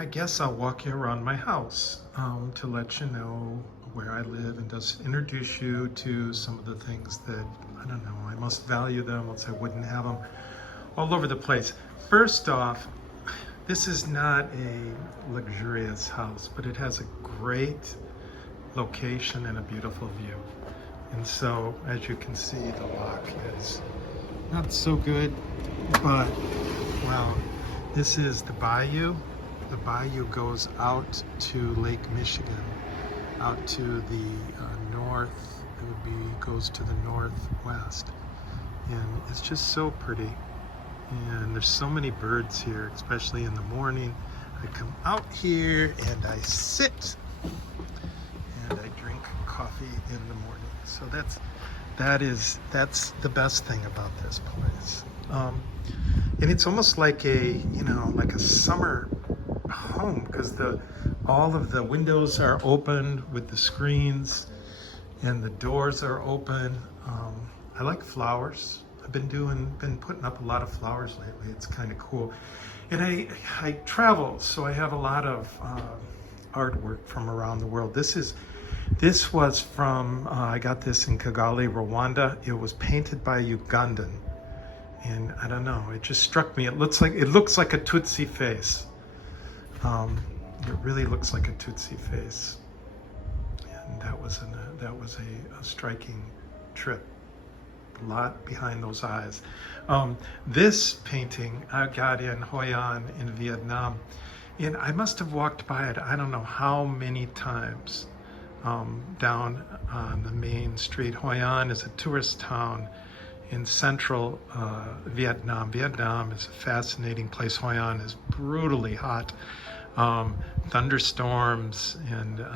I guess I'll walk you around my house to let you know where I live and just introduce you to some of the things that, I don't know, I must value them, else I wouldn't have them all over the place. First off, this is not a luxurious house, but it has a great location and a beautiful view. And so, as you can see, the lock is not so good, but well, this is the bayou. The bayou goes out to Lake Michigan, out to the north. It would be goes to the northwest, and it's just so pretty. And there's so many birds here, especially in the morning. I come out here and I sit and I drink coffee in the morning. So that's the best thing about this place. And it's almost like like a summer home, because all of the windows are open with the screens and the doors are open. I like flowers. I've been putting up a lot of flowers lately. It's kind of cool. And I travel, so I have a lot of artwork from around the world. This was from, I got this in Kigali, Rwanda. It was painted by a Ugandan. And I don't know, it just struck me. It looks like a Tutsi face. It really looks like a Tutsi face. And that was a striking trip. A lot behind those eyes. This painting I got in Hoi An in Vietnam. And I must have walked by it, I don't know how many times, down on the main street. Hoi An is a tourist town in central Vietnam. Vietnam is a fascinating place. Hoi An is brutally hot. Thunderstorms and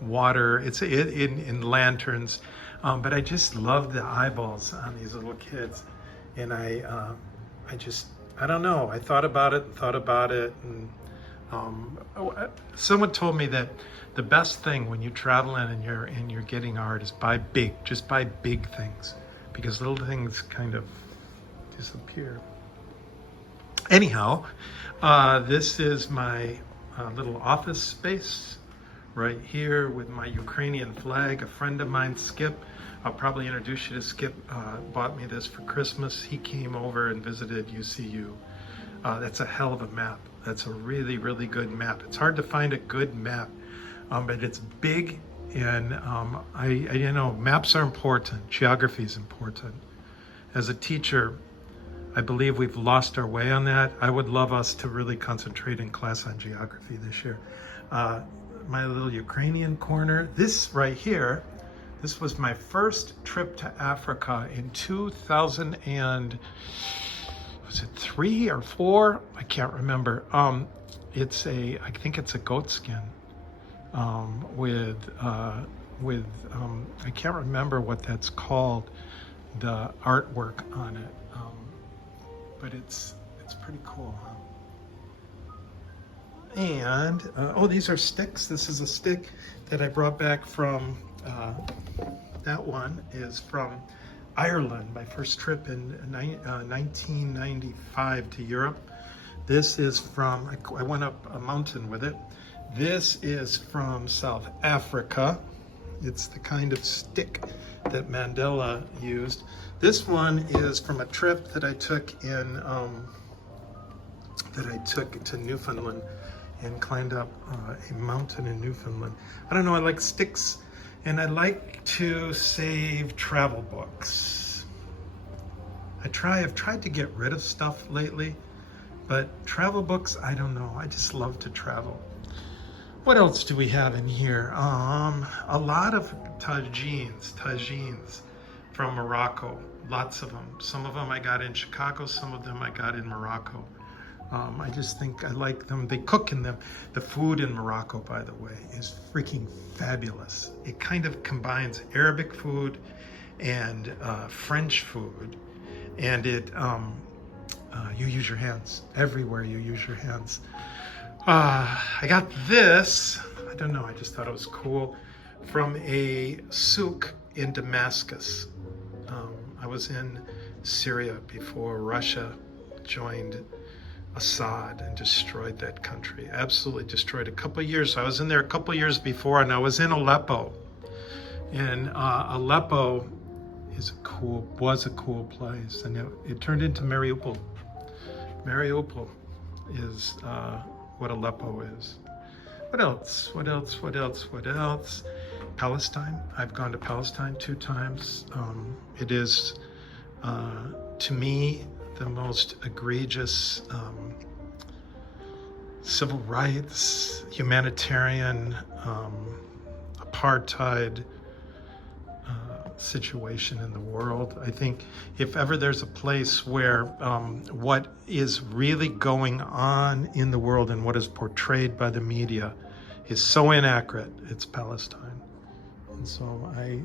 water. It's in lanterns. But I just love the eyeballs on these little kids. And I don't know. I thought about it. And someone told me that the best thing when you travel in and you're getting art is just buy big things, because little things kind of disappear. Anyhow, this is my little office space right here with my Ukrainian flag. A friend of mine, Skip, I'll probably introduce you to Skip, bought me this for Christmas. He came over and visited UCU. That's a hell of a map. That's a really, really good map. It's hard to find a good map, but it's big. And maps are important. Geography is important. As a teacher, I believe we've lost our way on that. I would love us to really concentrate in class on geography this year. My little Ukrainian corner. This right here, this was my first trip to Africa in 2000 and, was it 3 or 4? I can't remember. I think it's a goat skin. With I can't remember what that's called, the artwork on it, but it's pretty cool, huh? And these are sticks. This is a stick that I brought back from, that one is from Ireland, my first trip in 1995 to Europe. This is from, I went up a mountain with it. This is from South Africa. It's the kind of stick that Mandela used. This one is from a trip that I took to Newfoundland and climbed up a mountain in Newfoundland. I don't know, I like sticks, and I like to save travel books. I've tried to get rid of stuff lately, but travel books, I don't know. I just love to travel. What else do we have in here? A lot of tagines from Morocco. Lots of them. Some of them I got in Chicago, some of them I got in Morocco. I just think I like them. They cook in them. The food in Morocco, by the way, is freaking fabulous. It kind of combines Arabic food and French food, and you use your hands. Everywhere you use your hands. I got this, I don't know, I just thought it was cool, from a souk in Damascus. I was in Syria before Russia joined Assad and destroyed that country. Absolutely destroyed. A couple of years. I was in there a couple of years before, and I was in Aleppo. And Aleppo was a cool place, and it turned into Mariupol. Mariupol is what Aleppo is. What else? What else? What else? What else? Palestine. I've gone to Palestine 2 times. It is, to me, the most egregious civil rights, humanitarian, apartheid situation in the world. I think if ever there's a place where what is really going on in the world and what is portrayed by the media is so inaccurate, it's Palestine. And so I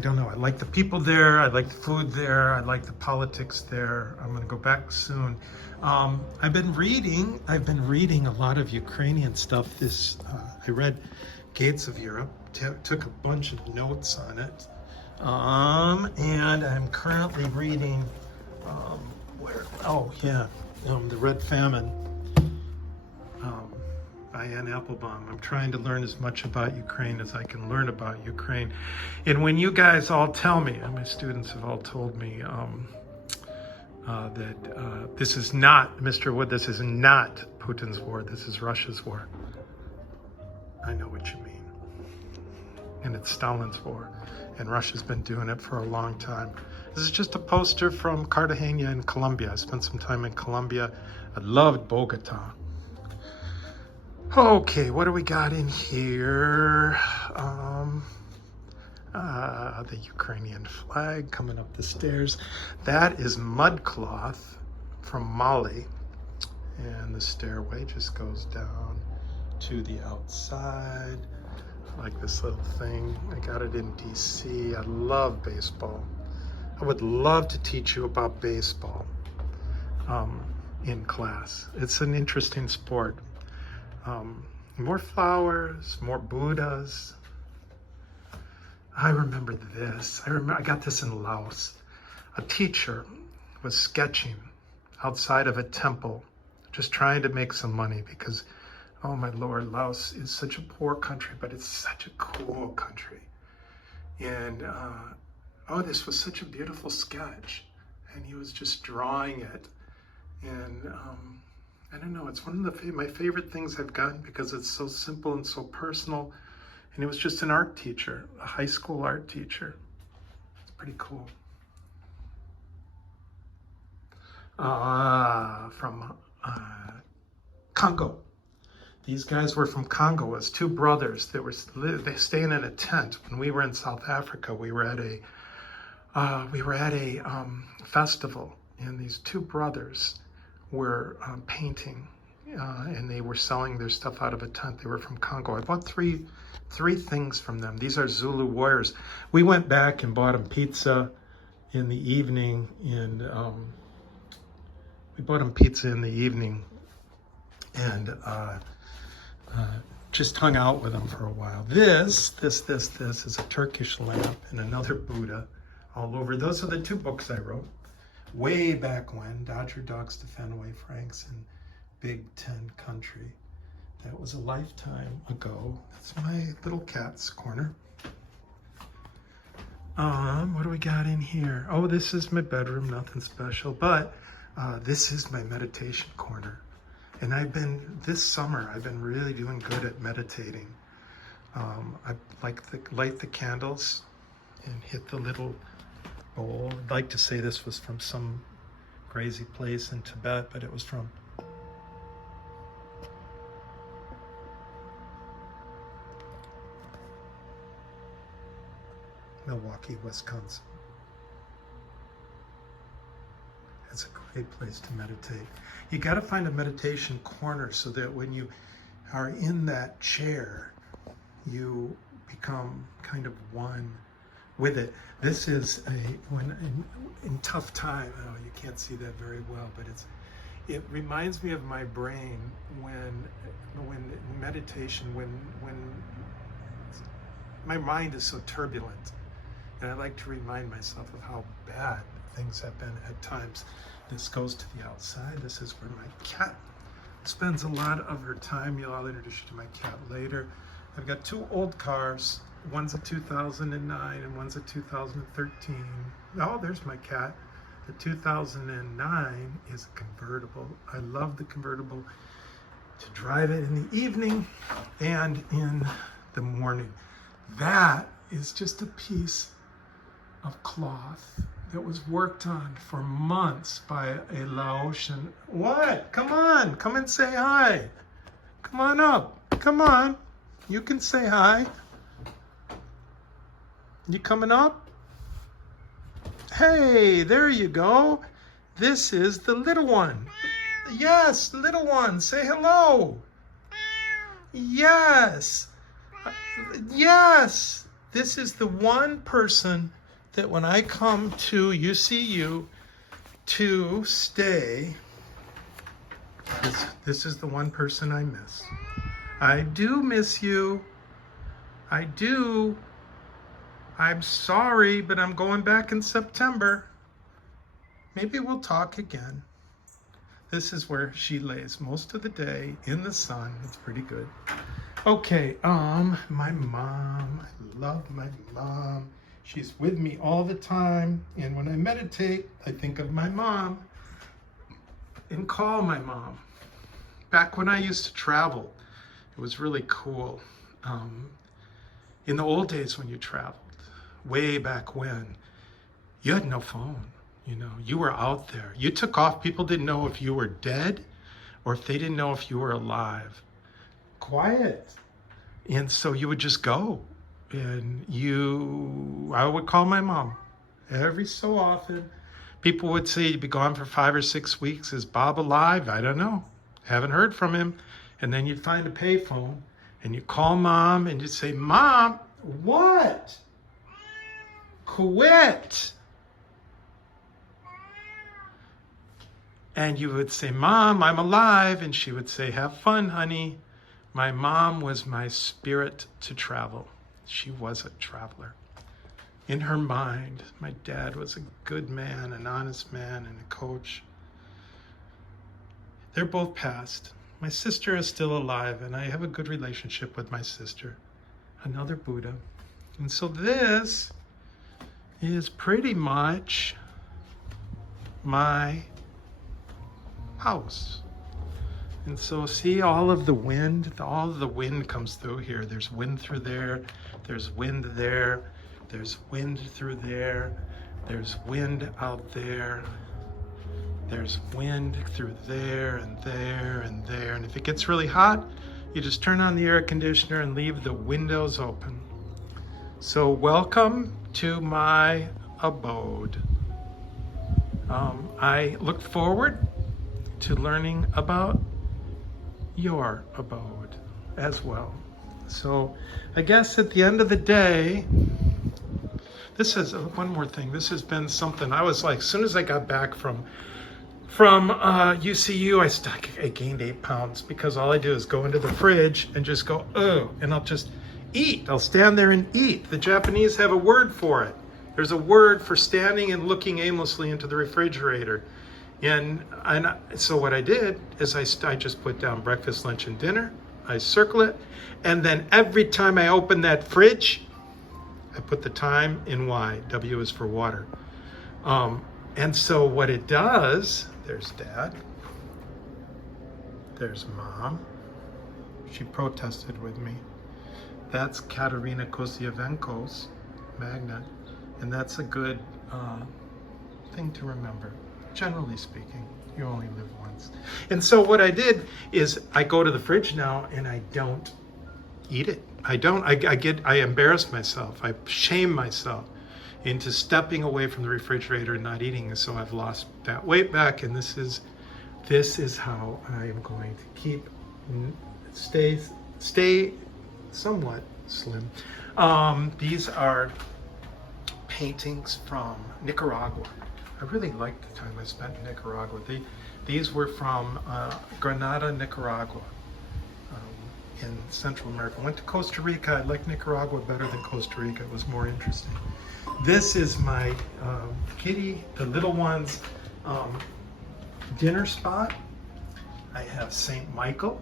don't know. I like the people there. I like the food there. I like the politics there. I'm going to go back soon. I've been reading a lot of Ukrainian stuff. I read Gates of Europe. Took a bunch of notes on it. And I'm currently reading The Red Famine. By Anne Applebaum. I'm trying to learn as much about Ukraine as I can learn about Ukraine. And when you guys all tell me, and my students have all told me that this is not, Mr. Wood, this is not Putin's war, this is Russia's war. I know what you mean. And it's Stalin's war. And Russia's been doing it for a long time. This is just a poster from Cartagena in Colombia. I spent some time in Colombia. I loved Bogota. Okay, what do we got in here? The Ukrainian flag coming up the stairs. That is mud cloth from Mali. And the stairway just goes down to the outside. I like this little thing. I got it in DC. I love baseball. I would love to teach you about baseball in class. It's an interesting sport. More flowers, more Buddhas. I remember this. I got this in Laos. A teacher was sketching outside of a temple, just trying to make some money because, oh my Lord, Laos is such a poor country, but it's such a cool country. And, this was such a beautiful sketch. And he was just drawing it. And, I don't know, it's one of my favorite things I've gotten because it's so simple and so personal. And it was just an art teacher, a high school art teacher. It's pretty cool. From Congo. These guys were from Congo as 2 brothers. They staying in a tent. When we were in South Africa, we were at a festival, and these 2 brothers were painting, and they were selling their stuff out of a tent. They were from Congo. I bought three things from them. These are Zulu warriors. We went back and bought them pizza in the evening, and just hung out with them for a while. This is a Turkish lamp and another Buddha all over. Those are the 2 books I wrote way back when, Dodger Dogs to Fenway Franks and Big Ten Country. That was a lifetime ago. That's my little cat's corner. What do we got in here? Oh, this is my bedroom, nothing special, but this is my meditation corner. And this summer, I've been really doing good at meditating. I like to light the candles and hit the little bowl. I'd like to say this was from some crazy place in Tibet, but it was from Milwaukee, Wisconsin. It's a great place to meditate. You got to find a meditation corner so that when you are in that chair, you become kind of one with it. This is when in tough time. Oh, you can't see that very well, but it reminds me of my brain when meditation, when my mind is so turbulent, and I like to remind myself of how bad things have been at times. This goes to the outside. This is where my cat spends a lot of her time. I'll introduce you to my cat later. I've got two old cars. One's a 2009 and one's a 2013. Oh, there's my cat. The 2009 is a convertible. I love the convertible to drive it in the evening and in the morning. That is just a piece of cloth that was worked on for months by a Laotian. What? Come on, come and say hi. Come on up. Come on. You can say hi. You coming up? Hey, there you go. This is the little one. Yes, little one. Say hello. Yes. Yes. This is the one person that when I come to UCU to stay, this is the one person I miss. I do miss you. I do. I'm sorry, but I'm going back in September. Maybe we'll talk again. This is where she lays most of the day in the sun. It's pretty good. Okay, my mom. I love my mom. She's with me all the time. And when I meditate, I think of my mom and call my mom. Back when I used to travel, it was really cool. In the old days when you traveled, way back when, you had no phone. You know, you were out there. You took off. People didn't know if you were dead or if they didn't know if you were alive. Quiet. And so you would just go. And I would call my mom every so often. People would say, you'd be gone for 5 or 6 weeks. Is Bob alive? I don't know. Haven't heard from him. And then you'd find a payphone and you call mom and you'd say, Mom, what? Quit. And you would say, Mom, I'm alive. And she would say, have fun, honey. My mom was my spirit to travel. She was a traveler. In her mind, my dad was a good man, an honest man, and a coach. They're both passed. My sister is still alive, and I have a good relationship with my sister, another Buddha. And so this is pretty much my house. And so see all of the wind comes through here. There's wind through there, there's wind there, there's wind through there, there's wind out there, there's wind through there and there and there. And if it gets really hot, you just turn on the air conditioner and leave the windows open. So welcome to my abode. I look forward to learning about your abode as well. So I guess at the end of the day, this is one more thing. This has been something I was like, as soon as I got back from UCU, I gained 8 pounds because all I do is go into the fridge and just go, oh, and I'll just eat. I'll stand there and eat. The Japanese have a word for it. There's a word for standing and looking aimlessly into the refrigerator. And so what I did is I just put down breakfast, lunch, and dinner. I circle it. And then every time I open that fridge, I put the time in Y. W is for water. And so what it does, there's Dad. There's Mom. She protested with me. That's Katerina Kosyavenko's magnet. And that's a good thing to remember. Generally speaking, you only live once. And so what I did is I go to the fridge now and I don't eat it. I embarrass myself. I shame myself into stepping away from the refrigerator and not eating. And so I've lost that weight back. And this is how I am going to stay somewhat slim. These are paintings from Nicaragua. I really liked the time I spent in Nicaragua. These were from Granada, Nicaragua, in Central America. I went to Costa Rica. I liked Nicaragua better than Costa Rica. It was more interesting. This is my kitty, the little one's dinner spot. I have St. Michael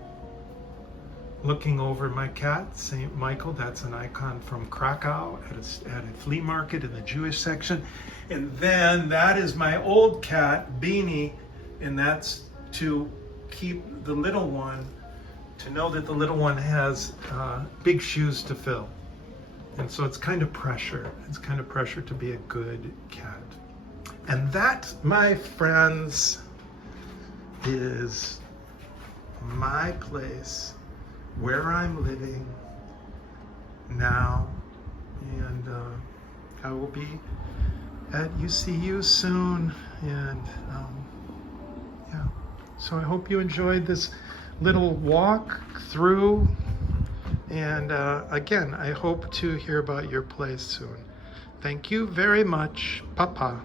looking over my cat. St. Michael, that's an icon from Krakow at a flea market in the Jewish section. And then that is my old cat, Beanie, and that's to keep the little one, to know that the little one has big shoes to fill. And so it's kind of pressure. It's kind of pressure to be a good cat. And that, my friends, is my place where I'm living now. And I will be at UCU soon. And yeah, so I hope you enjoyed this little walk through. And again, I hope to hear about your place soon. Thank you very much. Papa.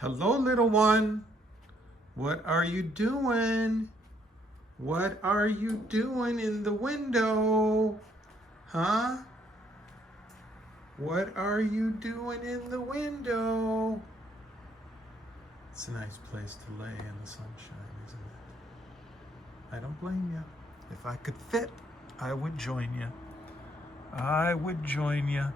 Hello, little one. What are you doing? What are you doing in the window? Huh? What are you doing in the window? It's a nice place to lay in the sunshine, isn't it? I don't blame you. If I could fit, I would join you. I would join you.